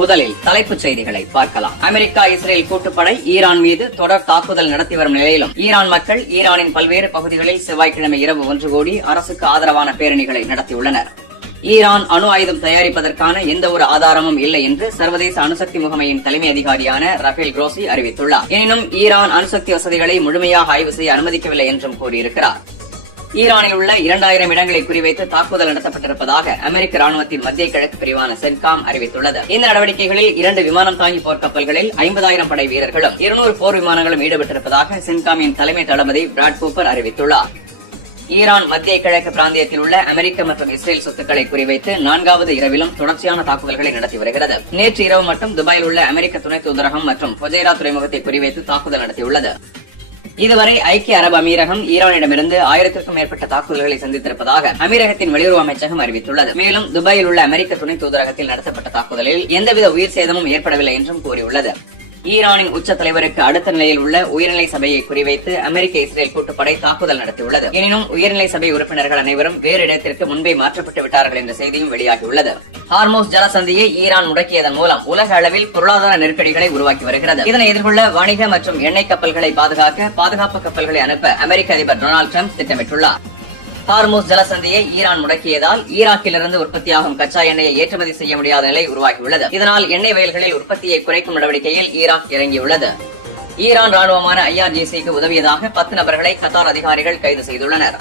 முதலில் தலைப்புச் செய்திகளை பார்க்கலாம். அமெரிக்கா இஸ்ரேல் கூட்டுப்படை ஈரான் மீது தொடர் தாக்குதல் நடத்தி வரும் நிலையிலும் ஈரான் மக்கள் ஈரானின் பல்வேறு பகுதிகளில் செவ்வாய்க்கிழமை இரவு ஒன்று கூடி அரசுக்கு ஆதரவான பேரணிகளை நடத்தியுள்ளனர். ஈரான் அணு ஆயுதம் தயாரிப்பதற்கான எந்த ஒரு ஆதாரமும் இல்லை என்று சர்வதேச அணுசக்தி முகமையின் தலைமை அதிகாரியான ரஃபேல் குரோசி அறிவித்துள்ளார். எனினும் ஈரான் அணுசக்தி வசதிகளை முழுமையாக ஆய்வு செய்ய அனுமதிக்கவில்லை என்றும் கூறியிருக்கிறார். ஈரானில் உள்ள 2000 இடங்களை குறிவைத்து தாக்குதல் நடத்தப்பட்டிருப்பதாக அமெரிக்க ராணுவத்தின் மத்திய கிழக்கு பிரிவான சென்காம் அறிவித்துள்ளது. இந்த நடவடிக்கைகளில் 2 விமானம் தாங்கி போர்க்கப்பல்களில் 50,000 படை வீரர்களும் 200 போர் விமானங்களும் ஈடுபட்டிருப்பதாக சென்காமின் தலைமை தளபதி பிராட் கூப்பர் அறிவித்துள்ளார். ஈரான் மத்திய கிழக்கு பிராந்தியத்தில் உள்ள அமெரிக்க மற்றும் இஸ்ரேல் சொத்துக்களை குறிவைத்து 4வது இரவிலும் தொடர்ச்சியான தாக்குதல்களை நடத்தி வருகிறது. நேற்று இரவு மட்டும் துபாயில் உள்ள அமெரிக்க துணை தூதரகம் மற்றும் ஃபுஜைரா துறைமுகத்தை குறிவைத்து தாக்குதல் நடத்தியுள்ளது. இதுவரை ஐக்கிய அரபு அமீரகம் ஈரானிடமிருந்து 1000க்கும் மேற்பட்ட தாக்குதல்களை சந்தித்திருப்பதாக அமீரகத்தின் வெளியுறவு அமைச்சகம் அறிவித்துள்ளது. மேலும் துபாயில் உள்ள அமெரிக்க துணை தூதரகத்தில் நடத்தப்பட்ட தாக்குதலில் எந்தவித உயிர் சேதமும் ஏற்படவில்லை என்றும் கூறியுள்ளது. ஈரானின் உச்ச தலைவருக்கு அடுத்த நிலையில் உள்ள உயர்நிலை சபையை குறிவைத்து அமெரிக்க இஸ்ரேல் கூட்டுப்படை தாக்குதல் நடத்தியுள்ளது. எனினும் உயர்நிலை சபை உறுப்பினர்கள் அனைவரும் வேறு இடத்திற்கு முன்பே மாற்றப்பட்டு விட்டார்கள் என்ற செய்தியும் வெளியாகியுள்ளது. ஹார்மோஸ் ஜலசந்தியை ஈரான் முடக்கியதன் மூலம் உலக அளவில் பொருளாதார நெருக்கடிகளை உருவாக்கி வருகிறது. இதனை எதிர்கொள்ள வணிக மற்றும் எண்ணெய் கப்பல்களை பாதுகாக்க பாதுகாப்பு கப்பல்களை அனுப்ப அமெரிக்க அதிபர் டொனால்டு டிரம்ப் திட்டமிட்டுள்ளார். ஹார்மோஸ் ஜலசந்தியை ஈரான் முடக்கியதால் ஈராக்கிலிருந்து உற்பத்தியாகும் கச்சா எண்ணெயை ஏற்றுமதி செய்ய முடியாத நிலை உருவாகியுள்ளது. இதனால் எண்ணெய் வயல்களில் உற்பத்தியை குறைக்கும் நடவடிக்கையில் ஈராக் இறங்கியுள்ளது. ஈரான் ராணுவமான IRGCக்கு உதவியதாக 10 நபர்களை கத்தார் அதிகாரிகள் கைது செய்துள்ளனர்.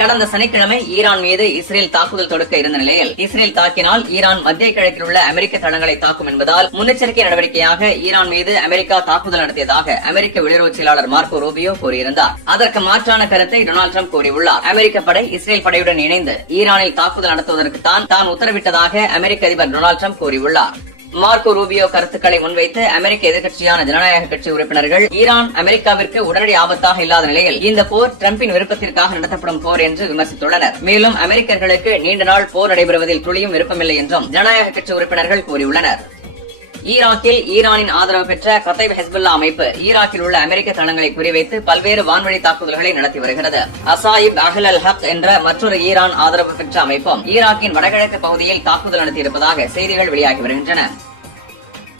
கடந்த சனிக்கிழமை ஈரான் மீது இஸ்ரேல் தாக்குதல் தொடுக்க இருந்த நிலையில் இஸ்ரேல் தாக்கினால் ஈரான் மத்திய கிழக்கில் உள்ள அமெரிக்க தளங்களை தாக்கும் என்பதால் முன்னெச்சரிக்கை நடவடிக்கையாக ஈரான் மீது அமெரிக்கா தாக்குதல் நடத்தியதாக அமெரிக்க வெளியுறவு செயலாளர் மார்க்கோ ரூபியோ கூறியிருந்தார். அதற்கு மாற்றான கருத்தை டொனால்டு டிரம்ப் கூறியுள்ளார். அமெரிக்க படை இஸ்ரேல் படையுடன் இணைந்து ஈரானில் தாக்குதல் நடத்துவதற்கு தான் உத்தரவிட்டதாக அமெரிக்க அதிபர் டொனால்டு டிரம்ப் கூறியுள்ளார். மார்க்கோ ரூபியோ கருத்துக்களை முன்வைத்து அமெரிக்க எதிர்க்கட்சியான ஜனநாயக கட்சி உறுப்பினர்கள் ஈரான் அமெரிக்காவிற்கு உடனடி ஆபத்தாக இல்லாத நிலையில் இந்த போர் டிரம்பின் விருப்பத்திற்காக நடத்தப்படும் போர் என்று விமர்சித்துள்ளனர். மேலும் அமெரிக்கர்களுக்கு நீண்ட நாள் போர் நடைபெறுவதில் துளியும் விருப்பமில்லை என்றும் ஜனநாயக கட்சி உறுப்பினர்கள் கூறியுள்ளனர். ஈராக்கில் ஈரானின் ஆதரவு பெற்ற கத்தைப் ஹெஸ்புல்லா அமைப்பு ஈராக்கில் உள்ள அமெரிக்க தளங்களை குறிவைத்து பல்வேறு வான்வழி தாக்குதல்களை நடத்தி வருகிறது. அசாயிப் அஹ்ல் அல் ஹக் என்ற மற்றொரு ஈரான் ஆதரவு பெற்ற அமைப்பும் ஈராக்கின் வடகிழக்கு பகுதியில் தாக்குதல் நடத்தியிருப்பதாக செய்திகள் வெளியாகி வருகின்றன.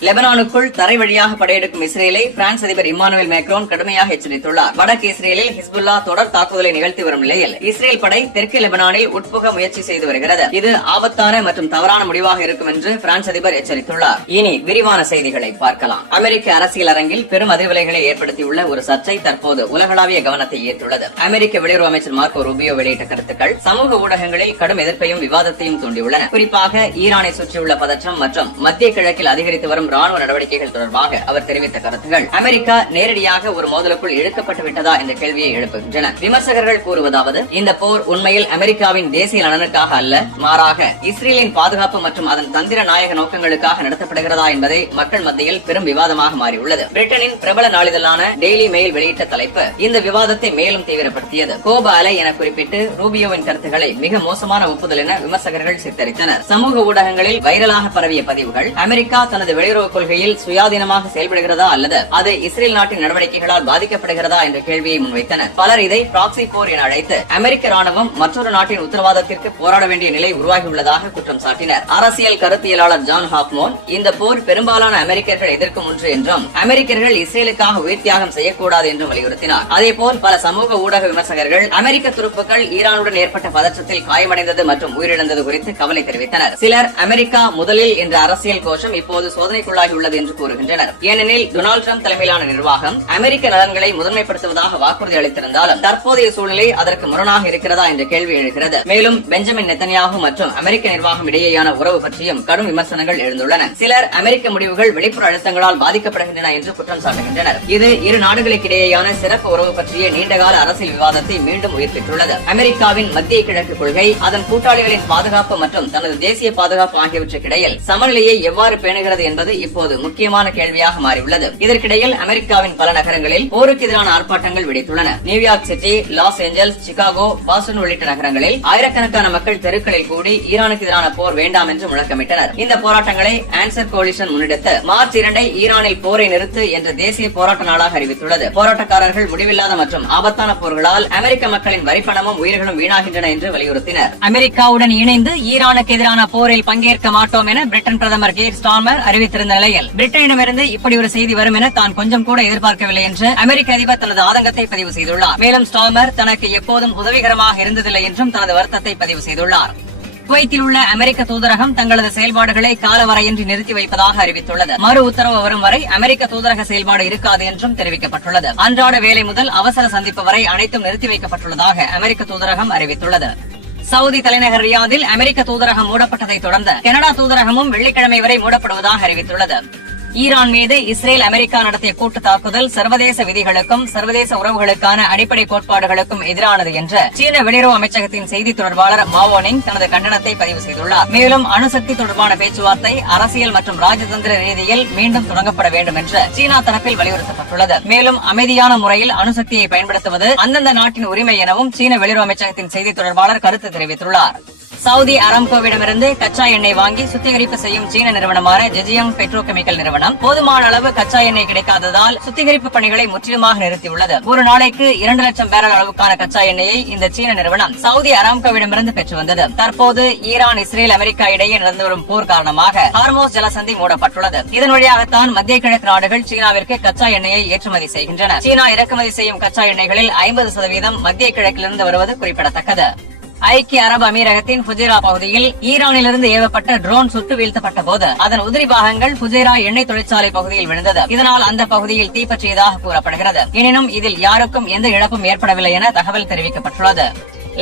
லெபனானுக்குள் தரை வழியாக படையெடுக்கும் இஸ்ரேலை பிரான்ஸ் அதிபர் இம்மானுவேல் மேக்ரோன் கடுமையாக எச்சரித்துள்ளார். வடக்கு இஸ்ரேலில் ஹிஸ்புல்லா தொடர் தாக்குதலை நிகழ்த்தி வரும் நிலையில் இஸ்ரேல் படை தெற்கு லெபனானில் உட்புக முயற்சி செய்து வருகிறது. இது ஆபத்தான மற்றும் தவறான முடிவாக இருக்கும் என்று பிரான்ஸ் அதிபர் எச்சரித்துள்ளார். இனி விரிவான செய்திகளை பார்க்கலாம். அமெரிக்க அரசியல் அரங்கில் பெரும் அதிர்வலைகளை ஏற்படுத்தியுள்ள ஒரு சர்ச்சை தற்போது உலகளாவிய கவனத்தை ஈர்த்துள்ளது. அமெரிக்க வெளியுறவு அமைச்சர் மார்க்கோ ரூபியோ வெளியிட்ட கருத்துக்கள் சமூக ஊடகங்களில் கடும் எதிர்ப்பையும் விவாதத்தையும் தூண்டியுள்ளன. குறிப்பாக ஈரானை சுற்றியுள்ள பதற்றம் மற்றும் மத்திய கிழக்கில் அதிகரித்து வரும் ராணுவ நடவடிக்கைகள் தொடர்பாக அவர் தெரிவித்த கருத்துகள் அமெரிக்கா நேரடியாக ஒரு மோதலுக்குள் இழுக்கப்பட்டு விட்டதா என்ற கேள்வியை எழுப்புகின்றன. விமர்சகர்கள் கூறுவதாவது, இந்த போர் உண்மையில் அமெரிக்காவின் தேசிய நலனுக்காக அல்ல, மாறாக இஸ்ரேலின் பாதுகாப்பு மற்றும் அதன் தந்திர நாயக நோக்கங்களுக்காக நடத்தப்படுகிறதா என்பதை மக்கள் மத்தியில் பெரும் விவாதமாக மாறியுள்ளது. பிரிட்டனின் பிரபல நாளிதழான டெய்லி மெயில் வெளியிட்ட தலைப்பு இந்த விவாதத்தை மேலும் தீவிரப்படுத்தியது. கோப அலை என குறிப்பிட்டு ரூபியோவின் கருத்துக்களை மிக மோசமான ஒப்புதல் என விமர்சகர்கள் சித்தரித்தனர். சமூக ஊடகங்களில் வைரலாக பரவிய பதிவுகள் அமெரிக்கா தனது வெளியுறவு கொள்கையில் சுயாதீனமாக செயல்படுகிறதா அல்லது அது இஸ்ரேல் நாட்டின் நடவடிக்கைகளால் பாதிக்கப்படுகிறதா என்ற கேள்வியை முன்வைத்தனர். பலர் இதை ப்ராக்ஸி போர் என அழைத்து அமெரிக்க ராணுவம் மற்றொரு நாட்டின் உத்தரவாதத்திற்கு போராட வேண்டிய நிலை உருவாகியுள்ளதாக குற்றம் சாட்டினர். அரசியல் கருத்தியலாளர் ஜான் ஹாப்மோன் இந்த போர் பெரும்பாலான அமெரிக்கர்கள் எதிர்க்கும் ஒன்று என்றும் அமெரிக்கர்கள் இஸ்ரேலுக்காக உயிர் தியாகம் செய்யக்கூடாது என்றும் வலியுறுத்தினார். அதேபோல் பல சமூக ஊடக விமர்சகர்கள் அமெரிக்க துருப்புகள் ஈரானுடன் ஏற்பட்ட பதற்றத்தில் காயமடைந்தது மற்றும் உயிரிழந்தது குறித்து கவலை தெரிவித்தனர். சிலர் அமெரிக்கா முதலில் என்ற அரசியல் கோஷம் இப்போது சோதனைக்குள்ளாகி உள்ளது என்று கூறுகின்றனர். ஏனெனில் டொனால்டு டிரம்ப் தலைமையிலான நிர்வாகம் அமெரிக்க நலன்களை முதன்மைப்படுத்துவதாக வாக்குறுதி அளித்திருந்தாலும் தற்போதைய சூழ்நிலை அதற்கு முரணாக இருக்கிறதா என்ற கேள்வி எழுகிறது. மேலும் பெஞ்சமின் நெத்தன்யாகு மற்றும் அமெரிக்க நிர்வாகம் இடையேயான உறவு பற்றியும் கடும் விமர்சனங்கள் எழுந்துள்ளன. சிலர் அமெரிக்க முடிவுகள் வெளிப்புற அழுத்தங்களால் பாதிக்கப்படுகின்றன என்று குற்றம் சாட்டுகின்றனர். இது இரு நாடுகளுக்கிடையேயான சிறப்பு உறவு பற்றிய நீண்டகால அரசியல் விவாதத்தை மீண்டும் உயிர்ப்பித்துள்ளது. அமெரிக்காவின் மத்திய கிழக்கு கொள்கை அதன் கூட்டாளிகளின் பாதுகாப்பு மற்றும் தனது தேசிய பாதுகாப்பு ஆகியவற்றுக்கிடையில் சமநிலையை எவ்வாறு பேணுகிறது என்பது இப்போது முக்கியமான கேள்வியாக மாறியுள்ளது. இதற்கிடையில் அமெரிக்காவின் பல நகரங்களில் போருக்கு எதிரான ஆர்ப்பாட்டங்கள் வெடித்துள்ளன. New York City, Los Angeles, Chicago, Boston உள்ளிட்ட நகரங்களில் ஆயிரக்கணக்கான மக்கள் தெருக்களில் கூடி ஈரானுக்கு எதிரான போர் வேண்டாம் என்று முழக்கமிட்டனர். இந்த போராட்டங்களை ஆன்சர் கோலிஷன் முன்னெடுத்து மார்ச் 2 ஈரானில் போரை நிறுத்து என்ற தேசிய போராட்ட நாளாக அறிவித்துள்ளது. போராட்டக்காரர்கள் முடிவில்லாத மற்றும் ஆபத்தான போர்களால் அமெரிக்க மக்களின் வரிப்பணமும் உயிர்களும் வீணாகின்றன என்று வலியுறுத்தினர். அமெரிக்காவுடன் இணைந்து ஈரானுக்கு எதிரான போரில் பங்கேற்க மாட்டோம் என பிரிட்டன் பிரதமர் கீர் ஸ்டார்மர் அறிவித்திருந்த நிலையில் பிரிட்டனிடமிருந்து இப்படி ஒரு செய்தி வரும் என தான் கொஞ்சம் கூட எதிர்பார்க்கவில்லை என்று அமெரிக்க அதிபர் தனது ஆதங்கத்தை பதிவு செய்துள்ளார். மேலும் ஸ்டார்மர் தனக்கு எப்போதும் உதவிகரமாக இருந்ததில்லை என்றும் தனது வருத்தத்தை பதிவு செய்துள்ளார். குவைத்தில் உள்ள அமெரிக்க தூதரகம் தங்களது செயல்பாடுகளை காலவரையின்றி நிறுத்தி வைப்பதாக அறிவித்துள்ளது. மறு உத்தரவு வரும் வரை அமெரிக்க தூதரக செயல்பாடு இருக்காது என்றும் தெரிவிக்கப்பட்டுள்ளது. அன்றாட வேலை முதல் அவசர சந்திப்பு வரை அனைத்தும் நிறுத்தி வைக்கப்பட்டுள்ளதாக அமெரிக்க தூதரகம் அறிவித்துள்ளது. சவுதி தலைநகர் ரியாதில் அமெரிக்க தூதரகம் மூடப்பட்டதை தொடர்ந்து கனடா தூதரகமும் வெள்ளிக்கிழமை வரை மூடப்படுவதாக அறிவித்துள்ளது. ஈரான் மீது இஸ்ரேல், அமெரிக்கா நடத்திய கூட்டு தாக்குதல் சர்வதேச விதிகளுக்கும் சர்வதேச உறவுகளுக்கான அடிப்படை கோட்பாடுகளுக்கும் எதிரானது என்று சீன வெளியுறவு அமைச்சகத்தின் செய்தி தொடர்பாளர் மாவோனிங் தனது கண்டனத்தை பதிவு செய்துள்ளார். மேலும் அணுசக்தி தொடர்பான பேச்சுவார்த்தை அரசியல் மற்றும் ராஜதந்திர ரீதியில் மீண்டும் தொடங்கப்பட வேண்டும் என்று சீனா தரப்பில் வலியுறுத்தப்பட்டுள்ளது. மேலும் அமைதியான முறையில் அணுசக்தியை பயன்படுத்துவது அந்தந்த நாட்டின் உரிமை எனவும் சீன வெளியுறவு அமைச்சகத்தின் செய்தி தொடர்பாளர் கருத்து தெரிவித்துள்ளார். சவுதி அராம்கோவிடமிருந்து கச்சா எண்ணெய் வாங்கி சுத்திகரிப்பு செய்யும் சீன நிறுவனமான ஜெஜியாங் பெட்ரோ கெமிக்கல் நிறுவனம் போதுமான அளவு கச்சா எண்ணெய் கிடைக்காததால் சுத்திகரிப்பு பணிகளை முற்றிலுமாக நிறுத்தியுள்ளது. ஒரு நாளைக்கு 2 லட்சம் பேரல் அளவுக்கான கச்சா எண்ணெயை இந்த சீன நிறுவனம் சவுதி அராம்கோவிடமிருந்து பெற்று வந்தது. தற்போது ஈரான், இஸ்ரேல், அமெரிக்கா இடையே நடந்து வரும் போர் காரணமாக ஹார்மோஸ் ஜலசந்தி மூடப்பட்டுள்ளது. இதன் வழியாகத்தான் மத்திய கிழக்கு நாடுகள் சீனாவிற்கு கச்சா எண்ணெயை ஏற்றுமதி செய்கின்றன. சீனா இறக்குமதி செய்யும் கச்சா எண்ணெய்களில் 50% மத்திய கிழக்கிலிருந்து வருவது குறிப்பிடத்தக்கது. ஐக்கிய அரபு அமீரகத்தின் ஃபுஜைரா பகுதியில் ஈரானிலிருந்து ஏவப்பட்ட ட்ரோன் சுட்டு வீழ்த்தப்பட்ட போது அதன் உதிரி பாகங்கள் ஃபுஜைரா எண்ணெய் தொழிற்சாலை பகுதியில் விழுந்தது. இதனால் அந்த பகுதியில் தீப்பற்றியதாக கூறப்படுகிறது. எனினும் இதில் யாருக்கும் எந்த இழப்பும் ஏற்படவில்லை என தகவல் தெரிவிக்கப்பட்டுள்ளது.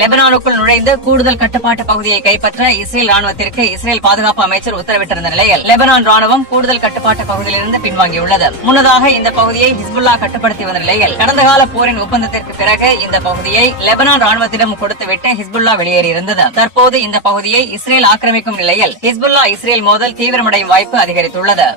லெபனானுக்குள் நுழைந்து கூடுதல் கட்டுப்பாட்டு பகுதியை கைப்பற்ற இஸ்ரேல் ராணுவத்திற்கு இஸ்ரேல் பாதுகாப்பு அமைச்சர் உத்தரவிட்டிருந்த நிலையில் லெபனான் ராணுவம் கூடுதல் கட்டுப்பாட்டு பகுதியிலிருந்து பின்வாங்கியுள்ளது. முன்னதாக இந்த பகுதியை ஹிஸ்புல்லா கட்டுப்படுத்தி வந்த நிலையில் கடந்த கால போரின் ஒப்பந்தத்திற்கு பிறகு இந்த பகுதியை லெபனான் ராணுவத்திடம் கொடுத்துவிட்டு ஹிஸ்புல்லா வெளியேறியிருந்தது. தற்போது இந்த பகுதியை இஸ்ரேல் ஆக்கிரமிக்கும் நிலையில் ஹிஸ்புல்லா இஸ்ரேல் மோதல் தீவிரமடையும் வாய்ப்பு அதிகரித்துள்ளது.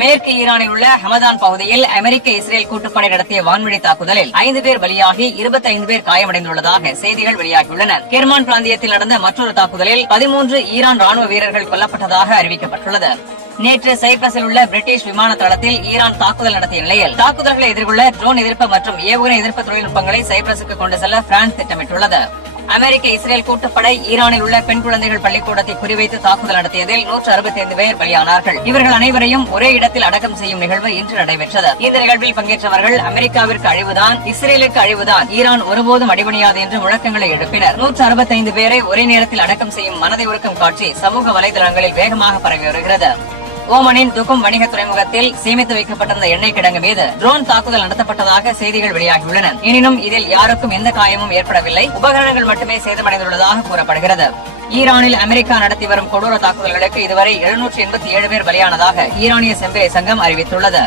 மேற்கு ஈரானில் உள்ள ஹமதான் பகுதியில் அமெரிக்க இஸ்ரேல் கூட்டுப்படை நடத்திய வான்வழி தாக்குதலில் 5 பேர் பலியாகி 25 பேர் காயமடைந்துள்ளதாக செய்திகள் வெளியாகியுள்ளன. கெர்மான் பிராந்தியத்தில் நடந்த மற்றொரு தாக்குதலில் 13 ஈரான் ராணுவ வீரர்கள் கொல்லப்பட்டதாக அறிவிக்கப்பட்டுள்ளது. நேற்று சைப்ரஸில் உள்ள பிரிட்டிஷ் விமான தளத்தில் ஈரான் தாக்குதல் நடத்திய நிலையில் தாக்குதல்களை எதிர்கொள்ள ட்ரோன் எதிர்ப்பு மற்றும் ஏவுகணை எதிர்ப்பு தொழில்நுட்பங்களை சைப்ரஸுக்கு கொண்டு செல்ல பிரான்ஸ் திட்டமிட்டுள்ளது. அமெரிக்க இஸ்ரேல் கூட்டுப்படை ஈரானில் உள்ள பெண் குழந்தைகள் பள்ளிக்கூடத்தை குறிவைத்து தாக்குதல் நடத்தியதில் 165 பேர் பலியானார்கள். இவர்கள் அனைவரையும் ஒரே இடத்தில் அடக்கம் செய்யும் நிகழ்வு இன்று நடைபெற்றது. இந்த நிகழ்வில் பங்கேற்றவர்கள் அமெரிக்காவிற்கு அழிவுதான், இஸ்ரேலுக்கு அழிவுதான், ஈரான் ஒருபோதும் அடிபணியாது என்று முழக்கங்களை எழுப்பினர். 165 பேரை ஒரே நேரத்தில் அடக்கம் செய்யும் மனதை உருக்கும் காட்சி சமூக வலைதளங்களில் வேகமாக பரவி வருகிறது. ஓமனின் துகும் வணிக துறைமுகத்தில் சேமித்து வைக்கப்பட்டிருந்த எண்ணெய் கிடங்கு மீது ட்ரோன் தாக்குதல் நடத்தப்பட்டதாக செய்திகள் வெளியாகியுள்ளன. எனினும் இதில் யாருக்கும் எந்த காயமும் ஏற்படவில்லை. உபகரணங்கள் மட்டுமே சேதமடைந்துள்ளதாக கூறப்படுகிறது. ஈரானில் அமெரிக்கா நடத்தி வரும் கொடூர தாக்குதல்களுக்கு இதுவரை 787 பேர் பலியானதாக ஈரானிய செம்பிறை சங்கம் அறிவித்துள்ளது.